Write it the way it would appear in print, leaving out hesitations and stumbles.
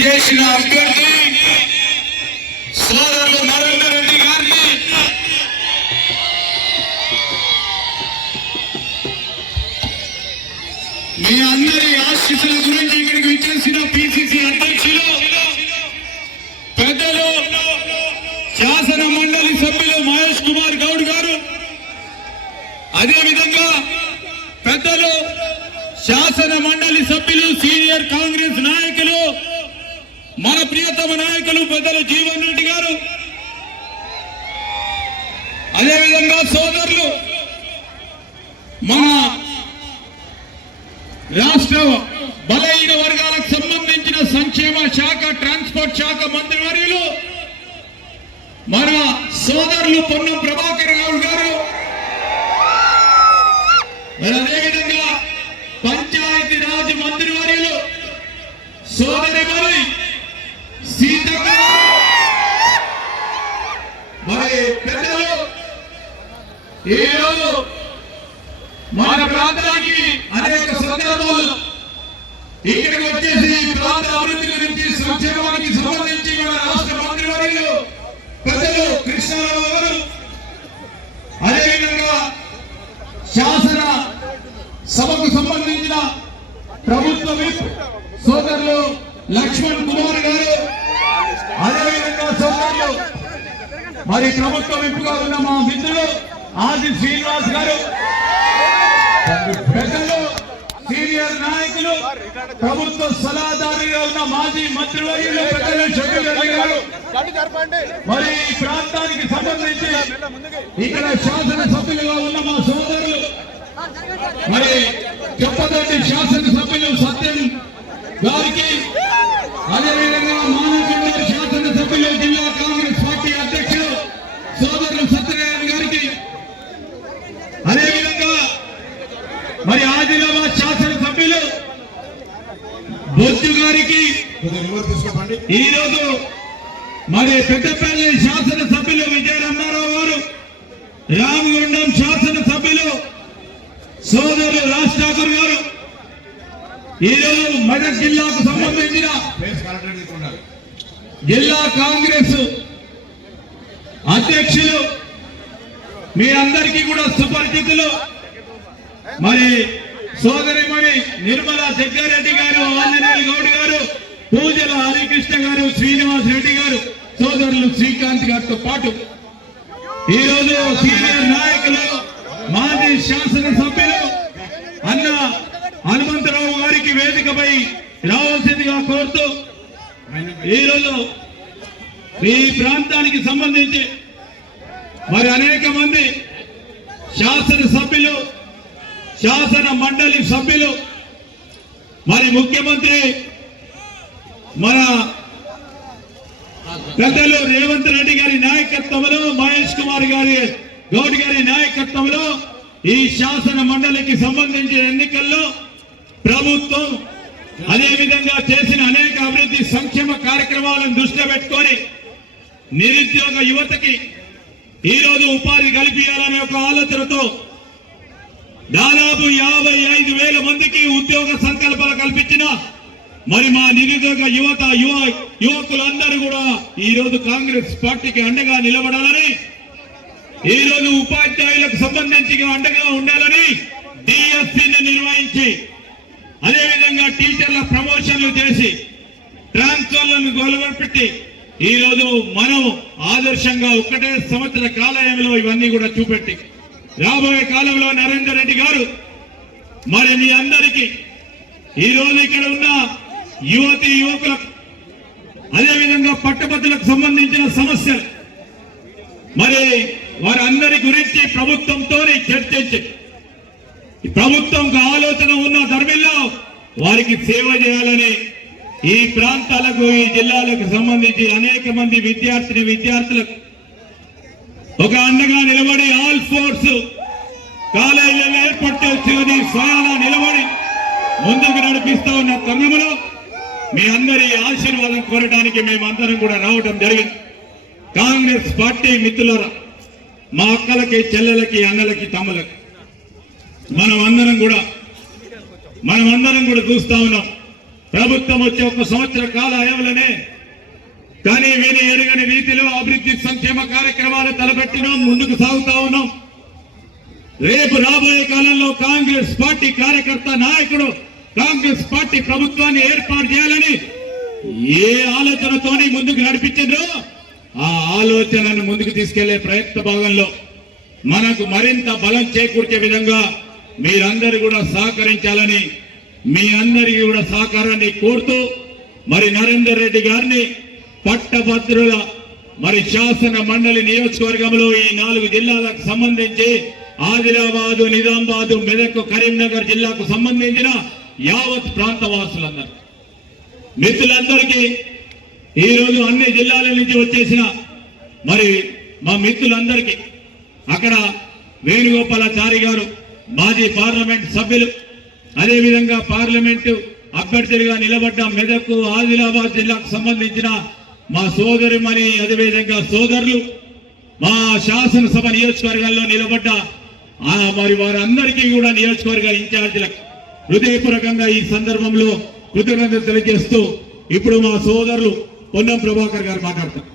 చేసిన అభ్యర్థి సోదరులు నరేందర్ రెడ్డి గారిని మీ అందరి ఆశీస్సుల గురించి ఇక్కడికి విచ్చేసిన పిసిసి అధ్యక్షులు పెద్దలు శాసన మండలి సభ్యులు మహేష్ కుమార్ గౌడ్ గారు, అదేవిధంగా పెద్దలు శాసన మండలి సభ్యులు సీనియర్ కాంగ్రెస్ నాయకులు మన ప్రియతమ నాయకులు పెద్దలు జీవన్ రెడ్డి గారు, అదేవిధంగా సోదరులు మన రాష్ట్ర బలహీన వర్గాలకు సంబంధించిన సంక్షేమ శాఖ ట్రాన్స్పోర్ట్ శాఖ మంత్రివర్యులు మన సోదరులు పొన్నం ప్రభాకర్ గౌడ్ గారు, అదేవిధంగా పంచాయతీ రాజ్ మంత్రివర్యులు సోదరి మరి సీతక్క, మరి పెద్దలు ఈరోజు మన ప్రాంతానికి అనేక సందర్భాలు ఇక్కడికి వచ్చేసి ఈ ప్రాంత అభివృద్ధి గురించి సంక్షేమానికి సంబంధించి మన రాష్ట్ర మంత్రివర్యులు పెద్దలు కృష్ణారావు గారు, అదేవిధంగా శాసన సభకు సంబంధించిన ప్రభుత్వ విప్ సోదరులు లక్ష్మణ్ కుమార్ గారు, అదేవిధంగా సోదరులు మరి ప్రభుత్వ విప్గా ఉన్న మా మిత్రులు ఆది శ్రీనివాస్ గారు, పెద్దలు సీనియర్ నాయకులు ప్రభుత్వ సలహాదారుగా ఉన్న మాజీ మంత్రివర్యులు పెద్దలు షబ్బీర్ గారు, మరి ఈ ప్రాంతానికి సంబంధించి ఇక్కడ శాసనసభ్యులుగా ఉన్న మా సోదరులు మరి చెప్పదొడ్డి శాసనసభ్యులు సత్యం గారికి, అదేవిధంగా మానకొండ శాసనసభ్యులు జిల్లా కాంగ్రెస్ పార్టీ అధ్యక్షులు సోదరులు సత్యనారాయణ గారికి, అదేవిధంగా మరి ఆదిలాబాద్ శాసనసభ్యులు బొజ్జు గారికి, ఈరోజు మరి పెద్దపల్లి శాసనసభ్యులు విజయరామారావు గారు, రామగుండం శాసనసభ్యులు సోదరులు రాజ్ ఠాకూర్ గారు, ఈరోజు మెదక్ జిల్లాకు సంబంధించిన జిల్లా కాంగ్రెస్ అధ్యక్షులు మీ అందరికీ కూడా సుపరిచితులు మరి సోదరిమణి నిర్మలా జగ్గారెడ్డి గారు, ఆంజనేయులు గౌడ్ గారు, పూజల హరికృష్ణ గారు, శ్రీనివాస్ రెడ్డి గారు, సోదరులు శ్రీకాంత్ గారితో పాటు ఈరోజు సీనియర్ నాయకులు మాజీ శాసనసభ్యులు అన్న హనుమంతరావు గారికి వేదికపై రావాల్సిందిగా కోరుతూ ఈరోజు ఈ ప్రాంతానికి సంబంధించి మరి అనేక మంది శాసనసభ్యులు శాసన మండలి సభ్యులు మరి ముఖ్యమంత్రి మన పెద్దలు రేవంత్ రెడ్డి గారి నాయకత్వంలో మహేష్ కుమార్ గారి గౌడ్ గారి నాయకత్వంలో ఈ శాసన మండలికి సంబంధించిన ఎన్నికల్లో ప్రభుత్వం అదేవిధంగా చేసిన అనేక అభివృద్ధి సంక్షేమ కార్యక్రమాలను దృష్టిలో పెట్టుకొని నిరుద్యోగ యువతకి ఈరోజు ఉపాధి కల్పించాలనే ఒక ఆలోచనతో దాదాపు 55,000 మందికి ఉద్యోగ సంకల్పాలు కల్పించిన మరి మా నిరుద్యోగ యువకులందరూ కూడా ఈరోజు కాంగ్రెస్ పార్టీకి అండగా నిలబడాలని, ఈరోజు ఉపాధ్యాయులకు సంబంధించి అండగా ఉండాలని డిఎస్సీని నిర్వహించి అదేవిధంగా టీచర్ల ప్రమోషన్లు చేసి ట్రాన్స్ఫర్లను గొలవపెట్టి ఈరోజు మనం ఆదర్శంగా ఒకటే సంవత్సర కాలంలో ఇవన్నీ కూడా చూపెట్టి రాబోయే కాలంలో నరేందర్ రెడ్డి గారు మరి మీ అందరికీ ఈరోజు ఇక్కడ ఉన్న యువతి యువకులకు అదేవిధంగా పట్టభద్రులకు సంబంధించిన సమస్యలు మరి వారందరి గురించి ప్రభుత్వంతో చర్చించి ప్రభుత్వంకు ఆలోచన ఉన్న ధర్మిల్లో వారికి సేవ చేయాలని ఈ ప్రాంతాలకు ఈ జిల్లాలకు సంబంధించి అనేక మంది విద్యార్థులకు ఒక అండగా నిలబడి ఆల్ ఫోర్స్ కాలేజీలను ఏర్పాటు చేసుకుని స్వయానా నిలబడి ముందుకు నడిపిస్తా ఉన్న తరుణంలో మీ అందరి ఆశీర్వాదం కోరడానికి మేమందరం కూడా రావడం జరిగింది. కాంగ్రెస్ పార్టీ మిత్రులారా, మా అక్కలకి చెల్లెలకి అన్నలకి తమ్ములకి మనమందరం కూడా చూస్తా ఉన్నాం. ప్రభుత్వం వచ్చే 1 సంవత్సర కాల వ్యవధిలోనే కానీ విని ఎరుగని రీతిలో అభివృద్ధి సంక్షేమ కార్యక్రమాలు తలపెట్టినాం, ముందుకు సాగుతా ఉన్నాం. రేపు రాబోయే కాలంలో కాంగ్రెస్ పార్టీ కార్యకర్త నాయకుడు కాంగ్రెస్ పార్టీ ప్రభుత్వాన్ని ఏర్పాటు చేయాలని ఏ ఆలోచనతోని ముందుకు నడిపించిందో ఆ ఆలోచనను ముందుకు తీసుకెళ్లే ప్రయత్న భాగంలో మనకు మరింత బలం చేకూర్చే విధంగా మీరందరూ కూడా సహకరించాలని మీ అందరికీ కూడా సహకారాన్ని కోరుతూ మరి నరేందర్ రెడ్డి గారిని పట్టభద్రుల మరి శాసన మండలి నియోజకవర్గంలో ఈ 4 జిల్లాలకు సంబంధించి ఆదిలాబాదు, నిజామాబాదు, మెదక్, కరీంనగర్ జిల్లాకు సంబంధించిన యావత్ ప్రాంత వాసులందరూ మిత్రులందరికీ ఈరోజు అన్ని జిల్లాల నుంచి వచ్చేసిన మరి మా మిత్రులందరికీ అక్కడ వేణుగోపాలాచారి గారు మాజీ పార్లమెంట్ సభ్యులు, అదేవిధంగా పార్లమెంటు అభ్యర్థులుగా నిలబడ్డ మెదక్, ఆదిలాబాద్ జిల్లాకు సంబంధించిన మా సోదరిమణి, అదేవిధంగా సోదరులు, మా శాసనసభ నియోజకవర్గాల్లో నిలబడ్డ మరి వారందరికీ కూడా నియోజకవర్గ ఇన్ఛార్జీలకు హృదయపూర్వకంగా ఈ సందర్భంలో కృతజ్ఞతలు తెలియజేస్తూ ఇప్పుడు మా సోదరులు పొన్నం ప్రభాకర్ గారు మాట్లాడతారు.